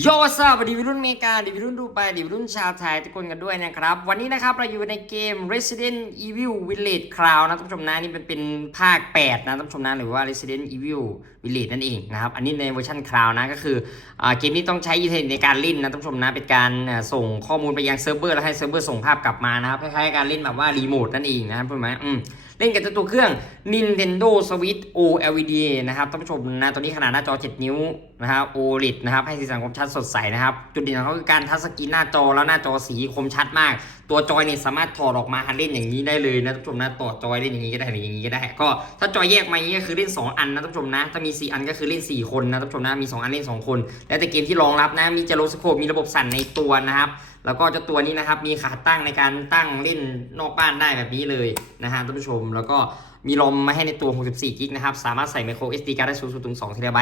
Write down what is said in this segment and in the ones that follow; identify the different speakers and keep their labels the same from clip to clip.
Speaker 1: โยวัสบดีวิรุ่นเมกาดีวิรุ่นดูไปดีวิรุ่นชาวไทยทุกคนกันด้วยนะครับ วันนี้นะครับเราอยู่ในเกม Resident Evil Village Cloud นะท่านผู้ชมนะนี่เป็นเป็นภาค 8 นะท่านผู้ชมนะหรือว่า Resident Evil Village นั่นเองนะครับ อันนี้ในเวอร์ชัน Cloud นะก็คืออเกมนี้ต้องใช้อินเทอร์เน็ตในการเล่นนะท่านผู้ชมนะเป็นการส่งข้อมูลไปยังเซิร์ฟเวอร์แล้วให้เซิร์ฟเวอร์ส่งภาพกลับมานะครับคล้ายๆการเล่นแบบว่ารีโมทนั่นเองนะครับท่านผู้ชมนะอืม เล่นกับเจ้าตัวเครื่อง Nintendo Switch OLED นะครับท่านผู้ชมนะตัวนี้ขนาดหน้าจอ 7 นิ้วนะครับ OLED นะครับให้สีสันคมชัดสดใสนะครับ จุดเด่นของเขาคือการทัชสกรีนหน้าจอแล้วหน้าจอสีคมชัดมาก ตัวจอยเนี่ยสามารถถอดออกมาเล่นอย่างนี้ได้เลยนะท่านผู้ชมนะต่อจอยเล่นอย่างนี้ก็ได้หรืออย่างนี้ก็ได้ ก็ถ้าจอยแยกมาอย่างนี้ก็คือเล่น 2 อันนะท่านผู้ชมนะถ้ามี 4 อันก็คือเล่น 4 คนนะท่านผู้ชมนะมี 2 อันเล่น 2 คน แล้วแต่เกมที่รองรับนะมีจโรสโคปมีระบบสั่นในตัวนะครับแล้วก็เจ้าตัวนี้นะครับมีขาตั้งในการตั้งเล่นนอกบ้านได้แบบนี้เลยนะฮะท่านผู้ชม แล้วก็มีลมมาให้ในตัว 64 กิกนะครับสามารถใส่ micro SD card ได้สูงสุดถึง2 t b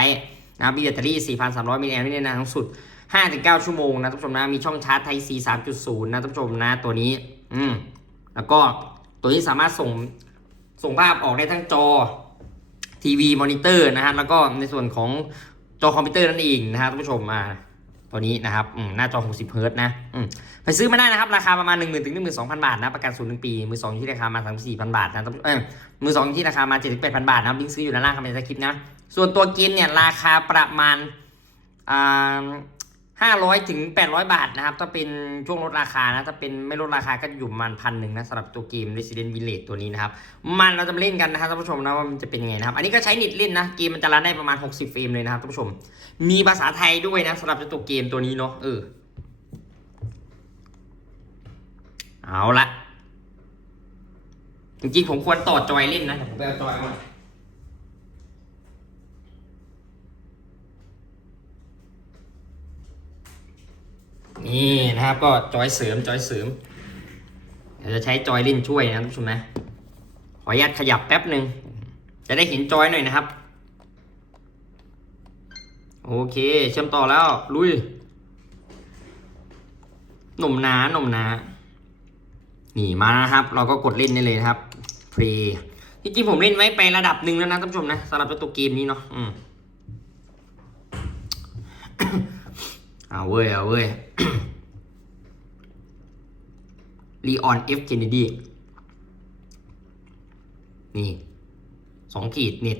Speaker 1: นะครับมีแบตเตอรี่ 4,300 มิลลิแอมป์นี่นานทั้งสุด 5-9 ชั่วโมงนะท่านผู้ชมนะ มีช่องชาร์จ Type C 3.0 นะท่านผู้ชมนะตัวนี้ อืม แล้วก็ตัวนี้สามารถส่งส่งภาพออกได้ทั้งจอทีวีมอนิเตอร์นะฮะ แล้วก็ในส่วนของจอคอมพิวเตอร์นั่นเองนะฮะท่านผู้ชมมาตัวนี้นะครับอืมหน้าจอ 60 เฮิร์ตนะอืมไปซื้อมาได้นะครับ ราคาประมาณ 1 0 0 0 0ถึง12,000 บาทนะ ประกันศูนย์หนึ่งปี มือสองที่ราคามา 34,000 บาทนะเออมือสองที่ราคามา 78,000 บาทนะบลิงก์ซื้ออยู่ด้านล่างคำในคลิปนะ ส่วนตัวเกมเนี่ย ราคาประมาณอ่า 500ถึง800 บาทนะครับ ถ้าเป็นช่วงลดราคานะ ถ้าเป็นไม่ลดราคาก็อยู่ประมาณพันหนึ่งนะสำหรับตัวเกม Resident Village ตัวนี้นะครับ มันเราจะมาเล่นกันนะครับท่านผู้ชมนะว่ามันจะเป็นยังไงนะครับ อันนี้ก็ใช้เน็ตเล่นนะ เกมมันจะรันได้ประมาณ 60เฟรมเลยนะครับท่านผู้ชม มีภาษาไทยด้วยนะสำหรับตัวเกมตัวนี้เนาะเออ เอาละจริงๆผมควรต่อจอยเล่นนะผมไปเอาจอยมา นี่นะครับก็จอยเสริมจอยเสริมเดี๋ยวจะใช้จอยเล่นช่วยนะท่านผู้ชมนะขออนุญาตขยับแป๊บหนึ่งจะได้เห็นจอยหน่อยนะครับ โอเค เชื่อมต่อแล้วลุยหนุ่มหนาหนุ่มหนานี่มานะครับ เราก็กดเล่นได้เลยนะครับฟรีจริงๆผมเล่นไว้ไประดับหนึ่งแล้วนะท่านผู้ชมนะสำหรับตัวเกมนี้เนาะ เอาเว้ย เอาเว้ยลีออนเอฟเจนดีนี่สองขีดเน็ต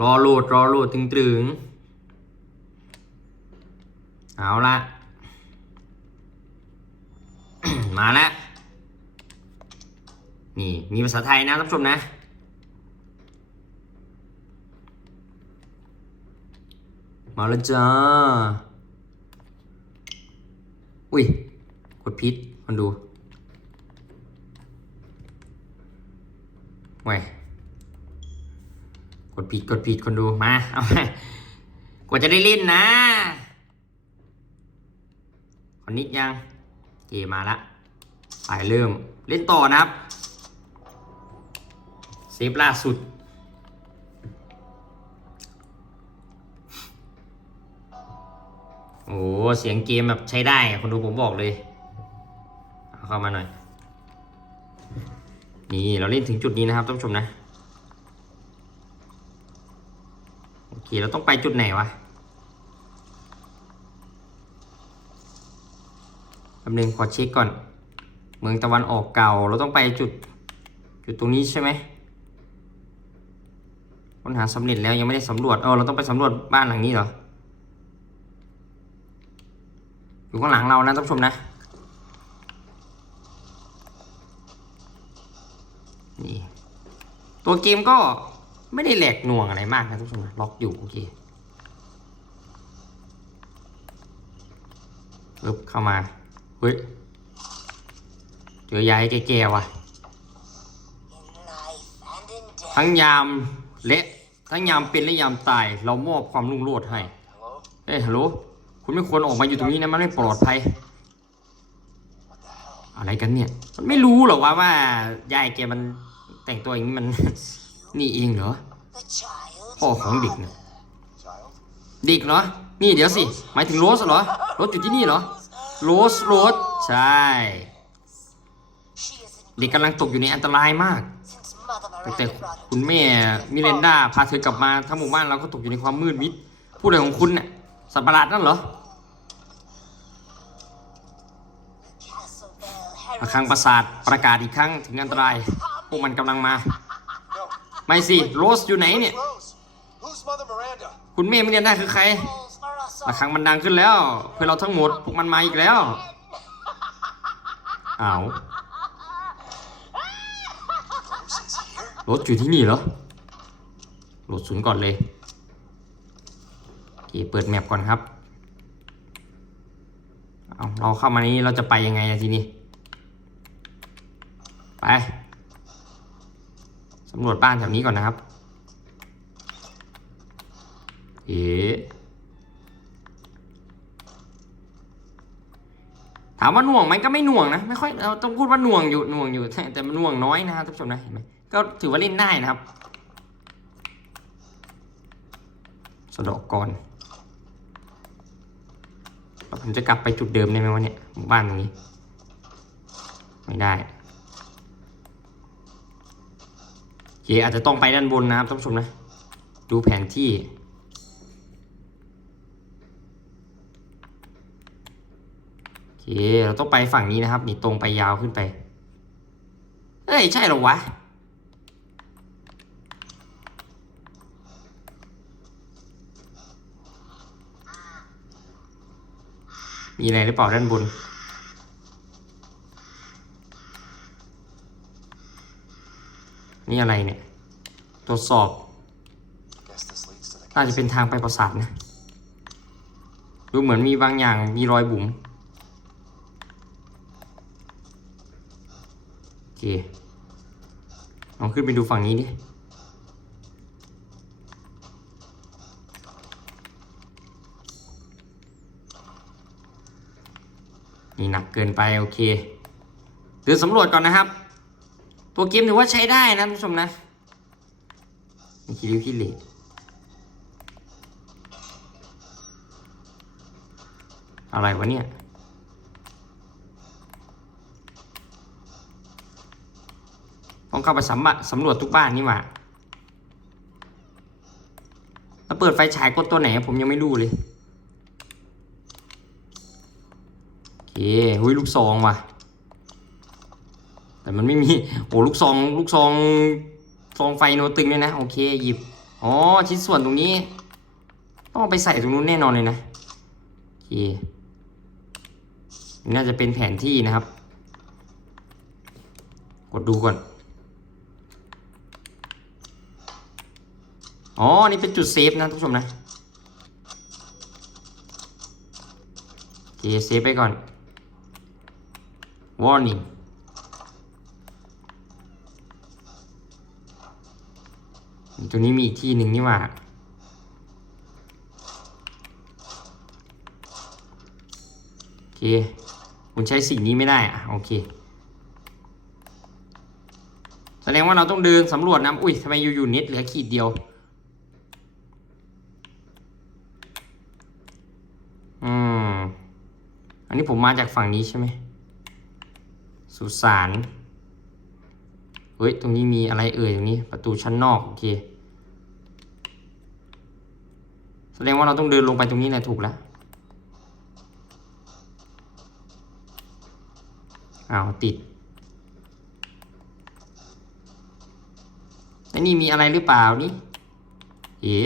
Speaker 1: รอโหลด รอโหลด ถึงถึงๆเอาละมาแล้ว นี่ มีภาษาไทยนะท่านผู้ชมนะ มาแล้วจ้า อุ้ย กดพิษมันดูไว้ยกดผิดกดผิดคนดูมา เอาไกว่าจะได้เล่นนะ คนนิดยังเกมมาละไปเริ่ม เล่นต่อนะครับ เซฟล่าสุด อ้เสียงเกมแบบใช้ได้คนดูผมบอกเลยเอาเข้ามาหน่อย นี่เราเล่นถึงจุดนี้นะครับท่านผู้ชมนะ โอเคเราต้องไปจุดไหนวะแป๊บนึงขอเช็คก่อน เมืองตะวันออกเก่า เราต้องไปจุด จุดตรงนี้ใช่ไหมค้นหาสำเร็จแล้วยังไม่ได้สำรวจเออเราต้องไปสำรวจบ้านหลังนี้เหรอ อยู่ข้างหลังเรานะท่านผู้ชมนะ นี่ ตัวเกมก็ไม่ได้แหลกหน่วงอะไรมากนะท่านผู้ชมนะล็อกอยู่โอเคปึ๊บเข้ามา เฮ้ย เจอยายแก่ๆว่ะ ทั้งยามและทั้งยามเป็นและยามตาย เรามอบความรุ่งโรจน์ให้เอ้ยฮัลโหล คุณไม่ควรออกมาอยู่ตรงนี้นะมันไม่ปลอดภัย อะไรกันเนี่ย มันไม่รู้หรอกว่าว่ายายแกมันแต่งตัวอย่างนี้มันนี่เองเหรอพ่อของเด็กเนี่ยเด็กเหรอนี่เดี๋ยวสิ หมายถึงโรสเหรอโรสอยู่ที่นี่เหรอโรสโรสใช่เด็กกำลังตกอยู่ในอันตรายมากตั้งแต่คุณแม่มิเรนดาพาเธอกลับมาทั้งหมู่บ้านเราก็ตกอยู่ในความมืดมิดพูดอะไรของคุณเนี่ย สัตว์ประหลาดนั่นเหรอระฆังประสาทประกาศอีกครั้งถึงอันตราย พวกมันกำลังมา
Speaker 2: No.
Speaker 1: ไม่สิ โรสอยู่ไหนเนี่ย
Speaker 2: Rose. Who's Mother Miranda?
Speaker 1: คุณแม่มิเรนดาคือใครระฆังมันดังขึ้นแล้ว เพื่อเราทั้งหมด พวกมันมาอีกแล้วอ้าว
Speaker 2: Rose is here?
Speaker 1: รถอยู่ที่นี่เหรอโหลดศูนย์ก่อนเลยโอ เคเปิดแมปก่อนครับเอาเราเข้ามาในนี้เราจะไปยังไงทีนี้ ไปสำรวจบ้านแถวนี้ก่อนนะครับ เอ๋ถามว่าหน่วงไหมก็ไม่หน่วงนะ ไม่ค่อยเราต้องพูดว่าหน่วงอยู่หน่วงอยู่แต่แต่มันหน่วงน้อยนะครับท่านผู้ชมนะเห็นไหมก็ถือว่าเล่นได้นะครับสะดอกก่อน ผมจะกลับไปจุดเดิมได้ไหมวะเนี่ยหมู่บ้านตรงนี้ ไม่ได้โอเคอาจจะต้องไปด้านบนนะครับท่านผู้ชมนะ ดูแผนที่โอเคเราต้องไปฝั่งนี้นะครับ นี่ตรงไปยาวขึ้นไปเฮ้ยใช่หรอวะ มีอะไรหรือเปล่าด้านบน นี่อะไรเนี่ย ตรวจสอบน่าจะเป็นทางไปปราสาทนะ ดูเหมือนมีบางอย่างมีรอยบุ๋มโอเคลองขึ้นไปดูฝั่งนี้ดิ นี่หนักเกินไปโอเคเดินสำรวจก่อนนะครับ ตัวเกมถือว่าใช้ได้นะท่านผู้ชมนะมีคิริวคิเลตอะไรวะเนี่ยต้องเข้าไปสำรวจสำรวจทุกบ้านนี่หว่าแล้วเปิดไฟฉายกดตัวไหนผมยังไม่รู้เลย โอเค หุยลูกซองว่ะ แต่มันไม่มี โอ้ลูกซองลูกซองซองไฟโนตึงเลยนะ โอเคหยิบ อ๋อ ชิ้นส่วนตรงนี้ ต้องไปใส่ตรงนู้นแน่นอนเลยนะ โอเคนี่น่าจะเป็นแผนที่นะครับ กดดูก่อน อ๋อ นี่เป็นจุดเซฟนะทุกผู้ชมนะ โอเค เซฟไปก่อน warning ตัวนี้มีอีกที่หนึ่งนี่หว่า โอเค คุณใช้สิ่งนี้ไม่ได้อะโอเค แสดงว่าเราต้องเดินสำรวจนะ อุ้ยทำไมอยู่ๆเน็ตเหลือขีดเดียว อืม อันนี้ผมมาจากฝั่งนี้ใช่ไหม สุสานเฮ้ย ตรงนี้มีอะไรเอ่ยตรงนี้ ประตูชั้นนอก โอเค แสดงว่าเราต้องเดินลงไปตรงนี้แหละถูกแล้วอ้าวติดแล้วนี่มีอะไรหรือเปล่านี่ เอ๋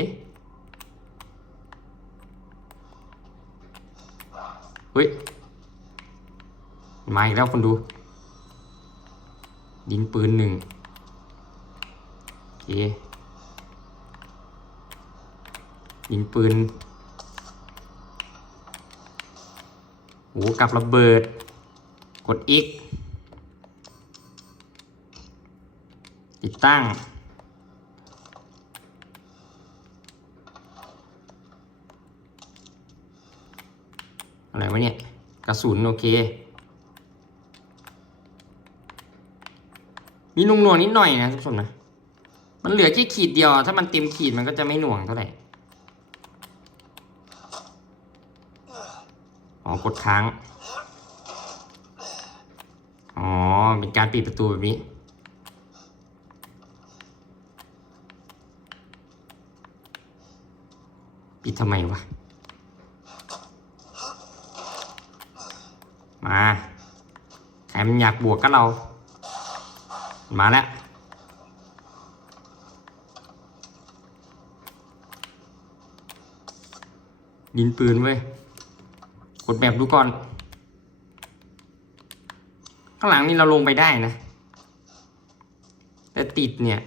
Speaker 1: เฮ้ย มาอีกแล้วคนดู ยิงปืนหนึ่งโอเคยิงปืนโหกับระเบิด กด X ติดตั้ง อะไรวะเนี่ย กระสุนโอเค มีนุ่งหน่วงนิดหน่อยนะทุกคนนะมันเหลือแค่ขีดเดียว ถ้ามันเต็มขีดมันก็จะไม่หน่วงเท่าไหร่อ๋อกดค้าง อ๋อ เป็นการปิดประตูแบบนี้ ปิดทำไมวะ มา ใครมันอยากบวกกับเรา มาแล้วดินปืนเว้ย กดแบบดูก่อน ข้างหลังนี่เราลงไปได้นะ แต่ติดเนี่ย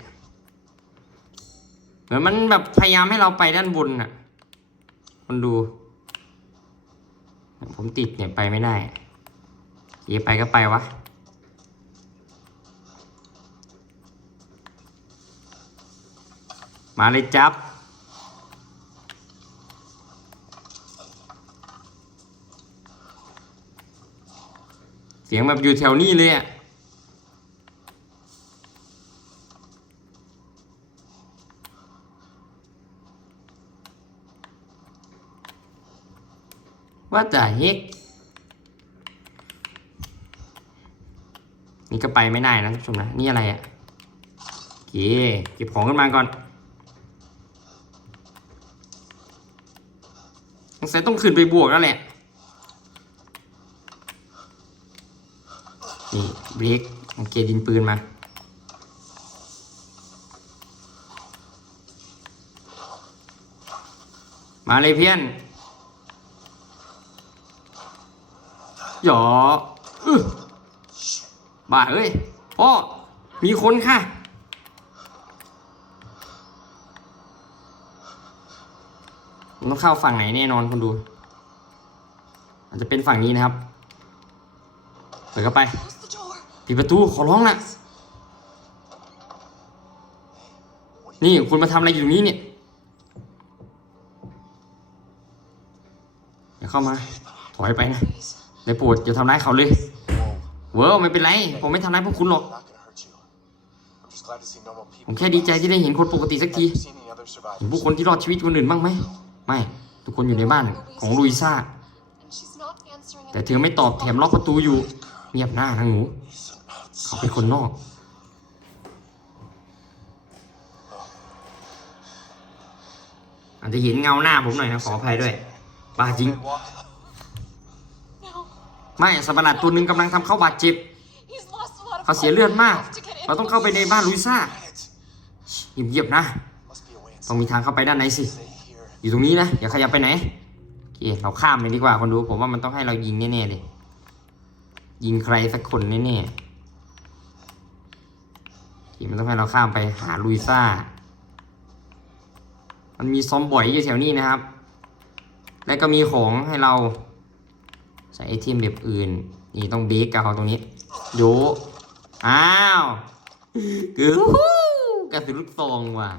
Speaker 1: เหมือนมันแบบพยายามให้เราไปด้านบนน่ะคนดู ผมติดเนี่ยไปไม่ได้เกียไปก็ไปวะ มาเลยจับ เสียงแบบอยู่แถวนี้เลยอะว่าแต่เฮกนี่ก็ไปไม่ได้นะท่านผู้ชมนะ นี่อะไรอะโอเคเก็บของขึ้นมาก่อน สงสัยต้องขึ้นไปบวกแล้วแหละ นี่เบรกโอเคดินปืนมา มาเลยเพี้ยนหยออบ้าเอ้ยพ่อมีคนค่ะ มันต้องเข้าฝั่งไหนแน่นอนคุณดูอาจจะเป็นฝั่งนี้นะครับเปิดเข้าไปปิดประตูขอร้องนะนี่คุณมาทำอะไรอยู่ตรงนี้เนี่ยอย่าเข้ามาถอยไปนะได้โปรดอย่าทำร้ายเขาเลยเว้อไม่เป็นไร ผมไม่ทำร้ายพวกคุณหรอก ผมแค่ดีใจที่ได้เห็นคนปกติสักทีเห็นผู้คนที่รอดชีวิตคนอื่นบ้างไหม ไม่ ทุกคนอยู่ในบ้านของลุยซ่า
Speaker 3: And she's not answering
Speaker 1: แต่เธอไม่ตอบแถมล็อกประตูอยู่ เงียบหน้าทั้งหนู เขาเป็นคนนอก อาจจะเห็นเงาหน้าผมหน่อยนะ ขออภัยด้วยบ้าจริง
Speaker 2: Man walk.
Speaker 3: No.
Speaker 1: ไม่สัตว์ประหลาดตัวหนึ่งกำลังทำเขาบาดเจ็บ
Speaker 3: He's lost a lot of
Speaker 1: เขาเสียเลือดมาก
Speaker 3: blood. We have to get in.
Speaker 1: เราต้องเข้าไปในบ้านลุยซ่า
Speaker 2: It
Speaker 1: เงียบๆนะ
Speaker 2: must be a way
Speaker 1: ต้อง
Speaker 2: inside.
Speaker 1: มีทางเข้าไปด้านในสิ
Speaker 2: Stay here.
Speaker 1: อยู่ตรงนี้นะอย่าขยับไปไหนโอเคเราข้ามเลยดีกว่าคนดูผมว่ามันต้องให้เรายิงแน่ๆเลยยิงใครสักคนแน่ๆโอเคมันต้องให้เราข้ามไปหาลุยซ่า มันมีซอมบ่อยอยู่แถวนี้นะครับ แล้วก็มีของให้เราใช้ไอเทมแบบอื่น นี่ต้องเบรกกับเขาตรงนี้ โย อ้าวกือฮู้กระสุนลูกซองว่ะ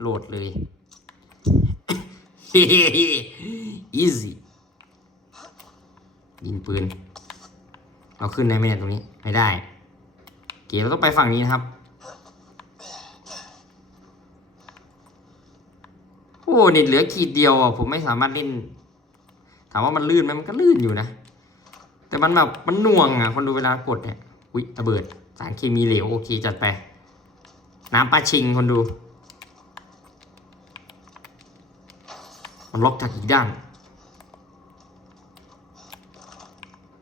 Speaker 1: โหลดเลย easy ยิงปืน เราขึ้นได้ไหมเนี่ยตรงนี้ ไม่ได้โอเคเราต้องไปฝั่งนี้นะครับ โอ้เน็ตเหลือขีดเดียวอะ ผมไม่สามารถเล่น ถามว่ามันลื่นไหมมันก็ลื่นอยู่นะ แต่มันแบบมันหน่วงอะ คนดูเวลากดเนี่ย อุ๊ยระเบิด สารเคมีเหลว โอเค จัดไป น้ำปลาชิงคนดู มันล็อกจากอีกด้าน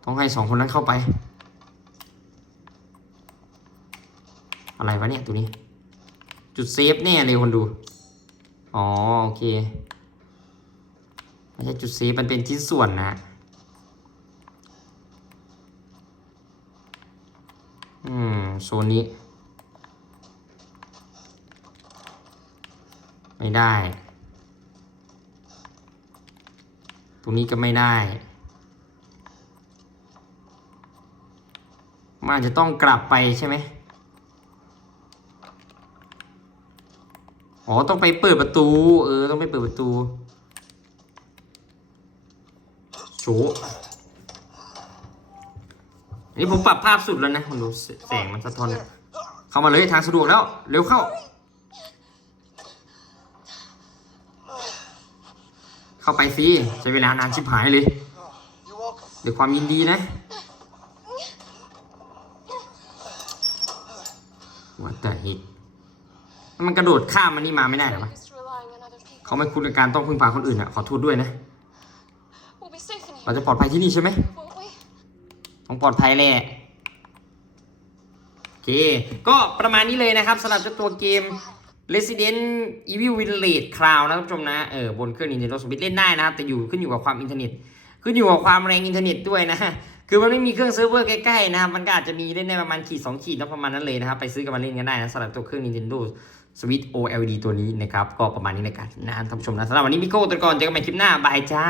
Speaker 1: ต้องให้สองคนนั้นเข้าไป อะไรวะเนี่ยตัวนี้ จุดเซฟแน่เลยคนดู อ๋อโอเคไม่ใช่จุดเซฟมันเป็นชิ้นส่วนนะอืมโซนนี้ ไม่ได้ ตรงนี้ก็ไม่ได้มันอาจจะต้องกลับไปใช่ไหมอ๋อ ต้องไปเปิดประตู เออ ต้องไปเปิดประตูโฉนนี้ผมปรับภาพสุดแล้วนะคุณดูแสงมันสะท้อนเข้ามาเลยทางสะดวกแล้ว เร็วเข้า เข้าไปสิใช้เวลานานชิบหายเลย
Speaker 2: You're welcome.
Speaker 1: ด้วความยินดีนะ What the heck มันกระโดดข้ามมันนี่มาไม่ได้หรอวะเขาไม่คุ้นกับการต้องพึ่งพาคนอื่นอะ ขอโทษด้วยนะ เราจะปลอดภัยที่นี่ใช่ไหมต้องปลอดภัยแหละโอเค ก็ประมาณนี้เลยนะครับสำหรับตัวเกม Resident Evil Village Cloud นะท่านผู้ชมนะ เออบนเครื่อง Nintendo Switch เล่นได้นะครับ แต่อยู่ขึ้นอยู่กับความอินเทอร์เน็ต ขึ้นอยู่กับความแรงอินเทอร์เน็ตด้วยนะ คือมันไม่มีเครื่องเซิร์ฟเวอร์ใกล้ๆนะครับ มันก็อาจจะมีเล่นได้ประมาณขีด 2 ขีดแล้วประมาณนั้นเลยนะครับ ไปซื้อกันมาเล่นกันได้นะสำหรับตัวเครื่อง Nintendo Switch OLED ตัวนี้นะครับ ก็ประมาณนี้ในการนะท่านผู้ชมนะสำหรับวันนี้มิโก้ตัวก่อนเจอกันใหม่คลิปหน้า บายจ้า